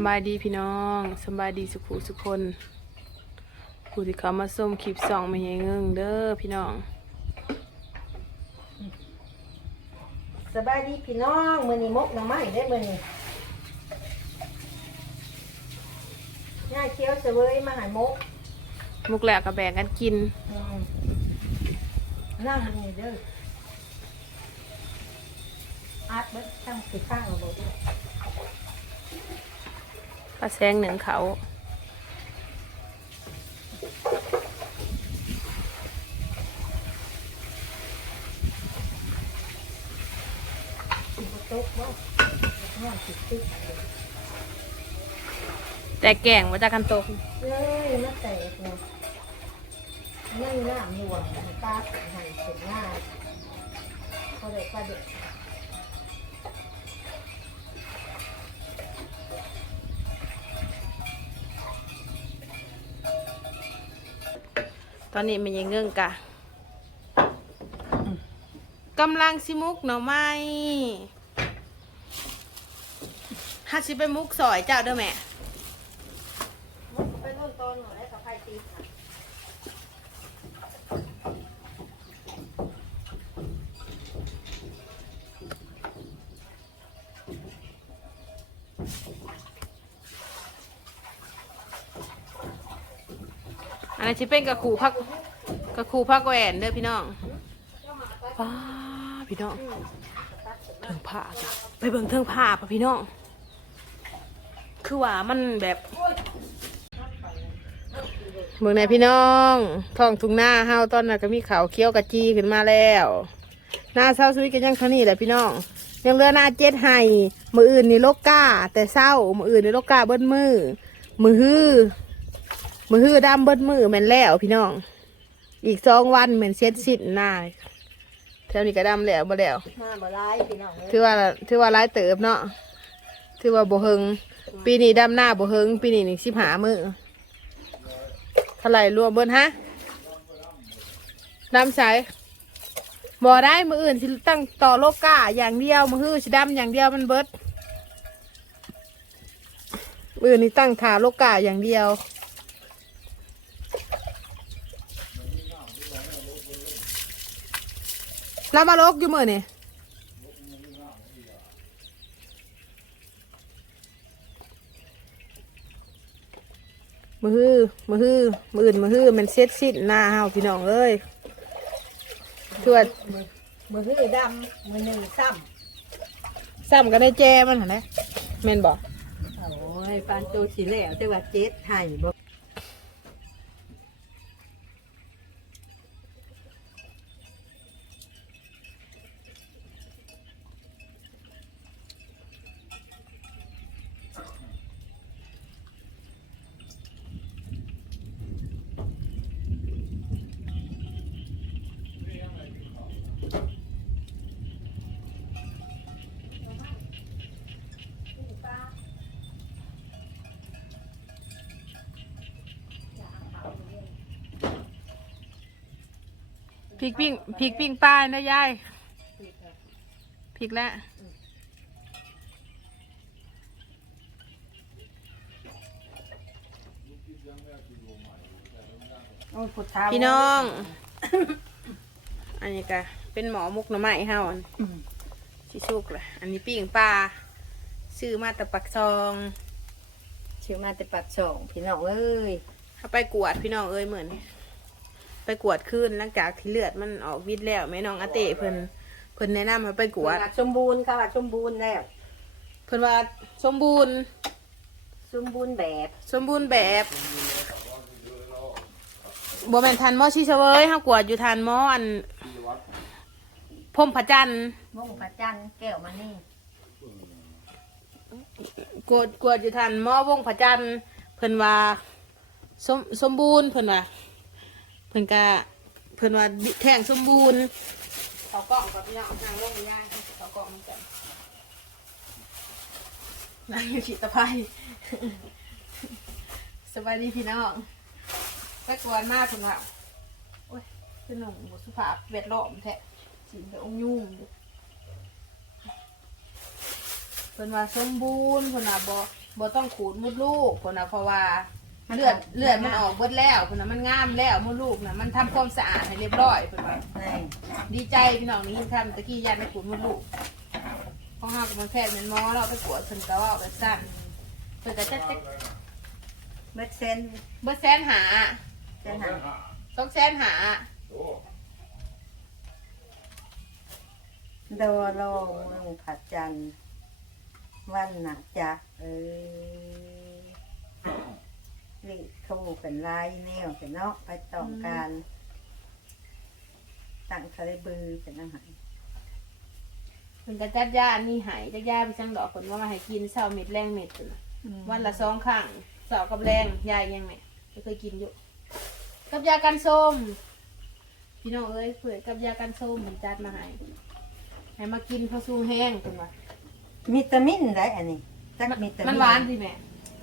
ำบายดีพี่น้องสำบายดีสุขุสุขคนผู้ที่เขามาส้มคลิปส่องไม่ยังเงิงเด้อพี่น้องสบายดีพี่น้องมือนี้มกหน่อไม้ได้อมือนี้ง่ายเคี้ยวเสวยมาใหายมกมุกแหลกกับแบ่งกันกินอืมนั่งนี่เด้ออาร์ตเบิดตั้งสิข้างเอาบ่ด้วย ปลาแซงหนึ่งเขาแต่แก่งมาจากกันตกเลยมาแตกเนาะนั่งน้ำหน่วงให้าให้เสร็จง่ายเขาเลยปลาเด็ก ตอนนี้มันยังเงิงกะกำลังสิมุกหน่อไม้ฮัสิไปมุกซอยเจ้าเด้อแม่มกไปต้นตอนหน่อยแล้วกับไฟตีค่ะ นนั้นสิเป็นกระขูพักกระขูพักแหวนเด้อพี่น้องป้าพี่น้องเทิงผ้าจ้ะไปเบิ่งเทิงผ้าป่ะพี่น้อง คือว่ามันแบบเบิ่งไหนพี่น้องท้องทุ่งหน้าเฮาตอนนั้นก็มีขาเคี้ยวกะจีขึ้นมาแล้ว หน้าเศร้าสวิตกันยังเท่านี้แหละพี่น้อง ยังเหลือหน้าเจ็ดไห้มืออื่นนี่โลกกาแต่เศร้ามืออื่นนี่โลกกาเบิ้ลมือมือฮือ มือฮือดำเบิดมือแม่นแล้วพี่น้อง อีกสองวันแม่นเซ็ตสิ้นหน้าแถวนี้ก็ดำแล้วบ่แล้วหน้าบ่ร้ายพี่น้องเอ้ยถือว่าถือว่าร้ายเติบเนาะถือว่าบ่เฮงปีนี้ดำหน้าบ่เฮงปีนี้นี่สิบหามือเท่าไหร่รวมเบิ้ฮะดำใสบ่ได้มืออื่นสิตั้งต่อโลกาอย่างเดียวมือฮือสิดำอย่างเดียวมันเบิดมืออื่นนี่ตั้งขาโลกาอย่างเดียว แล้วมาลกอยู่มือนี่มือฮือมือฮือมืออื่นมือฮือมันเซ็ตสิ้นหน้าเฮาพี่น้องเอ้ยทวดมือมือหื้อดำมือหนึ่งซ้ซ้ำกันได้แจมันหันนะแม่นบอกำโอ้ยปานโตสีแล้วแต่ว่าเจ็ดไห้บ่ พริกปิ้งพริกปิ้งป้ายนะยายพริกแล้วโอ้ยพุทธาพี่น้อง อันนี้ก็เป็นหมอมุกหน่อไม้เฮาอันสิสุกเลยอันนี้ปิ้งปลาซื้อมาแต่ปักซองเชื่อมาแต่ปัดสองพี่น้องเอ้ยเขาไปกวดพี่น้องเอ้ยเหมือน ไปกวดขึ้นหลังจากที่เลือดมันออกวิดแล้วแม่น้องอาเต้เพิ่นเพิ่นแนะนำให้ไปกวด สมบูรณ์ค่ะสมบูรณ์แล้วเพิ่นว่าสมบูรณ์ สมบูรณ์แบบสมบูรณ์แบบบ่แม่นทันหมอชีเสวยเฮากวดอยู่ทันหมออันพรหมพระจันทร์ มงพระจันทร์แก้วมานี่กวดกวดอยู่ทันหมอวงพระจันทร์เพิ่นว่าสมสมบูรณ์เพิ่นว่า เพิ่นก็เพิ่นว่าแท่งสมบูรณ์เขากล่องกับพี่น้องนางลงย่างเขากล่องมันกันนางอยู่ขีตะไคร้สบายดีพี่น้องไปกวนมากคุณว่าโอ้ยเป็นหนุ่มบุสุภาพเวทล้อมแท้สินไปองค์ยุ่งอยู่เพิ่นว่าสมบูรณ์เพิ่นว่าบ่บ่ต้องขูดมดลูกคนนะเพราะว่า เลือดเลือดมันออกเบิดแล้วคนนะมันงามแล้วมดลูกนะมันทำความสะอาดให้เรียบร้อยคนว่านี่ดีใจพี่น้องนี้ทำตะกี้ยันไปขูดมดลูกเพราะห้ากับมันแพทย์เป็นหมอเราไปกวดเพิ่นก็ว่าไปสั้นเพิ่นก็จะจะเม็ดเซนเบิดแสนหาเซนหาสองแสนหาโดโลเมืองผัดจันทร์วันหนักจักเอ้ย นี่เขาเป็นลายแนวเป็นเนาะไปต้องการตั้งทะเลบือเป็นอาหารเพิ่นก็จัดยาอันนี้ใหายจัดยาไปจังดอกเพิ่นว่ามาให้กินเช้าเม็ดแรงเม็ดพุ่นน่ะวันละสองครั้งเสาร์กับแรงยายยังไงไม่เคยกินอยู่ กับยากันส้มพี่น้องเอ้ยเผื่อกับยากันส้มมันจัดมาให้ให้มากินเพราะสูงแห้งคุณว่าวิตามินได้อันนี้จักวิตามินมันหวานสิแม่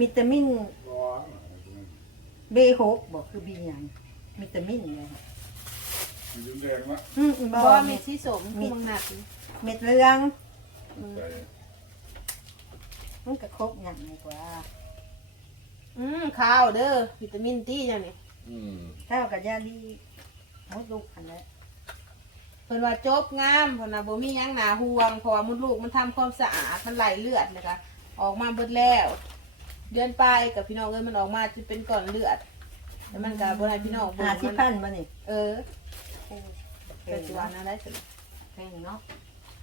วิตามิน เบหกบอกคือบีหยังวิตามินเลยค่ะยืมแดงวะอืมเพบอราะว่าเม็มีดสีสมคือมังนัดเม็ดเหลืองอืมใส่มันก็ครบอย่างไรกว่าอืมข้าวเด้อวิตามินตีอย่างนี้อืมข้าวกับยาดีมดลูกอันนั้นเพิ่นว่าจบงามเพิ่นน่ะบ่มีหยังหนาห่วงเพราะว่ามดลูกมันทำความสะอาดมันไหลเลือดนะคะออกมาเบิดแล้ว เดือนปลายกับพี่น้องเอ้ยมันออกมาจะเป็นก้อนเลือดแล้วมันก็บ่ได้พี่น้องเบิ่งหาที่มันพันมานี่เออเพเป็นตัวนั้นได้สิลงเนาะ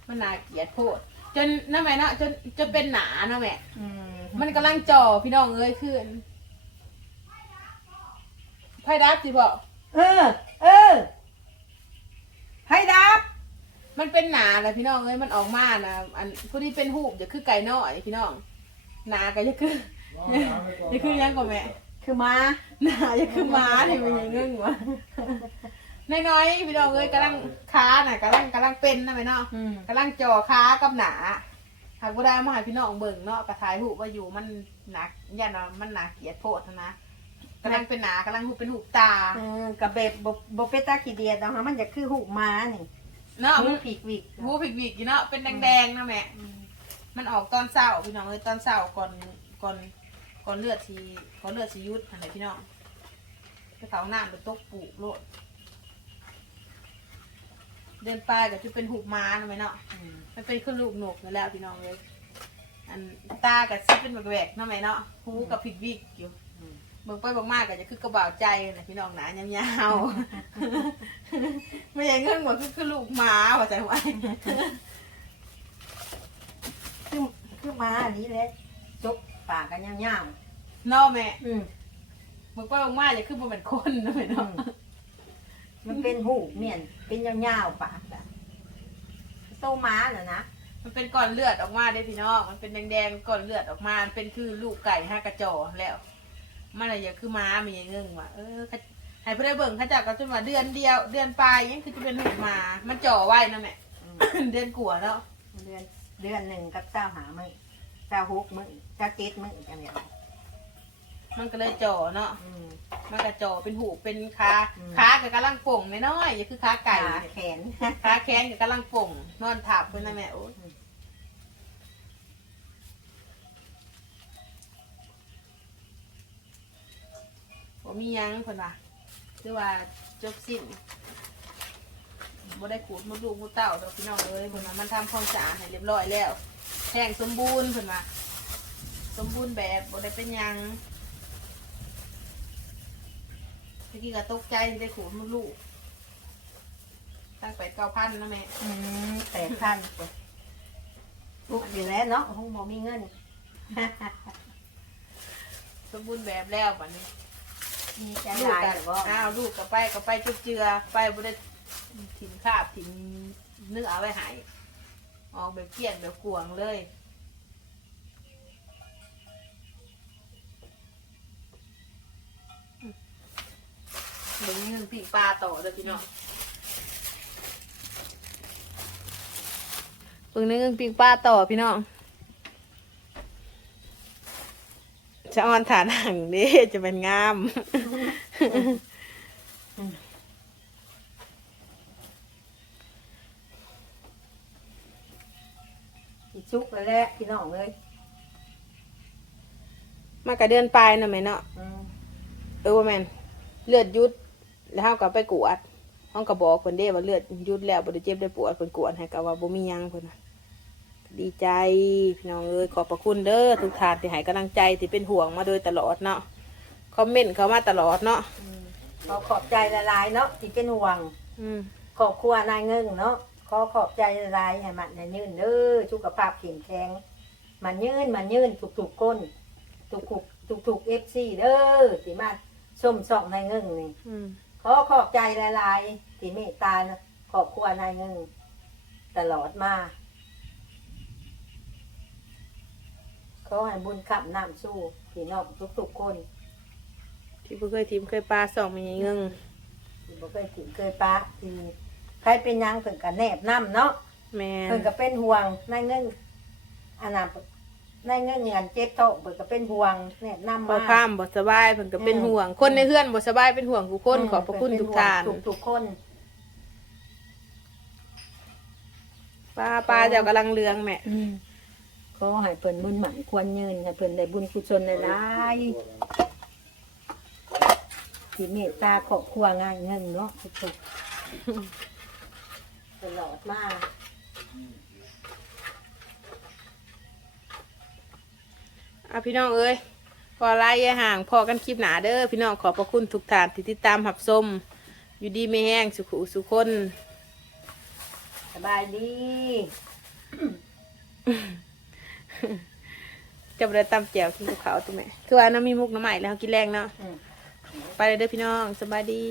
มันน่าเกลียดโพดจนนั่นแม่เนาะจนจนเป็นหนาเนาะแม่ อืมมันกำลังจ่อพี่น้องเอ้ยขึ้นไพ่ดับสิบอกเออ เออ ให้ดับ มันเป็นหนาแหละพี่น้องเอ้ยมันออกมานะอันผู้ที่เป็นหูบจะคือไก่น้อยพี่น้อง หนาก็จะคือ จะคือยังกว่าแม่คือมาหนาจะคือหม้าที่มันยังงึ่งวะน้อยๆพี่น้องเอ้ยกำลังค้าน่ะกำลังกำลังเป็นนะแม่เนาะอืมกำลังจ่อค้ากับหนาหากบ่ได้มาให้พี่น้องเบิ่งเนาะกระทายหูว่าอยู่มันหนักยันว่ามันหนาเกลียดโพดนะกำลังเป็นหนากำลังหูเป็นหูตาเออกับแบบบบบบเป็ดตาขี้เดียดเอาฮะมันจะคือหูม้านี่เนาะหูมันผีกวิกหูผิกวิกอยู่เนาะเป็นแดงๆนะแม่มันออกตอนเช้าพี่น้องเอ้ยตอนเช้าก่อนก่อนก่ อนเลือดสีก่อนเลือดสียุดอะไรพี่น้องไปเขาหน้าไปตกปลูกโลด เดินไปก็จะเป็นหูม้านะแม่เนาะมันเป็นขึ้นลูกหนกนั่นแหละพี่น้องเลยอันตากับซิเป็นแหวกๆเนาะแม่เนาะหูกับผิดวิกอยู่อืมเบิ่งไปบิ่งมากก็จะคือกระเบาใจนะพี่น้องหนายาวๆไม่ใช่เงื่อนหมดคือคือลูกหมาว่าใจไว้คือคือม้าอันนี้แหละจก ปากกันยาวเนาะแม่ๆอืมเบิ่งไปเบิ่งมาจะคือบ่เป็นคนนะแม่อืเนาะมมันเป็นหูเมียนเป็นยาวๆปากอะโตม้าน่ะนะมันเป็นก้อนเลือดออกมาได้พี่น้องมันเป็นแดงๆก้อนเลือดออกมามันเป็นคือลูกไก่ห้ากระจอแล้ว มันอะไรอย่างคือม้ามีอย่างเงื่งว่ะเออเขาให้เพื่อนได้เบิ่งเขาจักก็จนว่าเดือนเดียว เดือนปลายยังคือจะเป็นหูหมามันจ่อไว้นะแม่ อืม เดือนกัวาแล้วเดือนเดือนหนึ่งกับเจ้าหามื อเจ้าหกมือเจ้าเจ็ดมือกันเนี่ยมันก็เลยจ่อเนาะ อืม มันก็จ่อเป็นหูเป็นขาอืม ขากับกำลังป่งน้อยๆอย่าคือขาไก่ ขาเนี่ยแขน ขาแขนกับกำลังป่งนอนถับเพื่อนนะแม่โอ้ยอืมผมมีหยังเพิ่นว่าหรือว่าจบสิ้น บ่ได้ขูดมดลูกมดเต้าดอกพี่น้องเอ้ยเพิ่นว่ามันทำความสะอาดให้เรียบร้อยแล้วแห้งสมบูรณ์เพิ่นว่าสมบูรณ์แบบบ่ได้เป็นหยังเมื่อกี้ก็ตกใจที่ได้ขูดมดลูกตั้งไปเก้าพันนะแม่อืมแปดพันลูกอยู่แล้วเนาะคงบ่มีเงิน สมบูรณ์แบบแล้วบัดนี้ มีใจลูกลายกัหรือว่าอ้าวลูกกับไปกับไปจุบเจือ ไปบ่ได้ ถิ่นคาบถิ่นเนื้อไว้ใหายออกแบบเกลี้ยงแบบกวงเลยเดี๋ยวนี้เงินปีปลาต่อเลยพี่น้องเบิ่งนเงินปีปลาต่อพี่น้องจะอ่อนฐานหังเด้จะเป็นงาม อีชุกแล้วแหละพี่น้องเลยมากระเดือนปลายน่ะแม่เนาะอืมเออว่าแม่นเลือดหยุดแล้วเฮาก็ไปกวดห้องก็บอกเพิ่นเด้ว่าเลือดหยุดแล้วบ่ได้เจ็บได้ปวดเพิ่นกวดให้ก็ว่าบ่มีหยังเพิ่นน่ะดีใจพี่น้องเอ้ยขอบพระคุณเด้อทุกท่านที่ให้กำลังใจที่เป็นห่วงมาโดยตลอดเนาะคอมเมนต์เข้ามาตลอดเนาะอืมขอขอบใจละลายๆเนาะที่เป็นห่วงอืมขอบครัวนายเงิงเนาะ ขอขอบใจละลายๆให้มันให้ยืนเด้อสุขภาพแข็งแรงมันยืนมันยืนถูกๆก้นถูกๆถูกๆเอฟซีเด้อที่มาส้มส่องนายเงิงนี่อืมขอขอบใจละลายๆที่เมตตานะขอบครัวนายเงิงตลอดมาขอให้บุญขับน้ำสู้พี่น้องทุกๆคนที่บ่เคยทีมเคยปลาส่องมีเงิงที่บ่เคยถึงเคยปะที่ ใครเป็นหยังเพิ่นก็แนบน้ำเนาะแม่นเพิ่นก็เป็นห่วงนายเงินอันนั้นนายเงินเงินเจ็บท้องเพิ่นก็เป็นห่วงแนะนำพอมา ข้ามบ่สบายเพิ่นก็เป็นห่วง คนในเฮือนบ่สบายเป็นห่วงทุกคนขอบพระคุณทุกท่านทุกทุกๆคนปลาปลาเจ้ากำลังเลืองแม่ขอให้เพิ่นบุญหมันควรยืนให้เพิ่นได้บุญกุศลหลายๆที่เมตตาครอบครัวงานเงินเนาะทุก ๆตลอดมาอะพี่น้องเอ้ยพอไล่ยายห่างพอกันคลิปหนาเด้อพี่น้องขอบพระคุณทุกท่านที่ติดตามหับส้มอยู่ดีไม่แห้งสุขุสุขคนสบายดีจะไปได้ตำแจ่วกินกับเขาวตัวแม่คือว่าน้ำมีมุกน้ำใหม่แล้วกินแรงเนาะอืมไปเลยเด้อพี่น้องสบายดี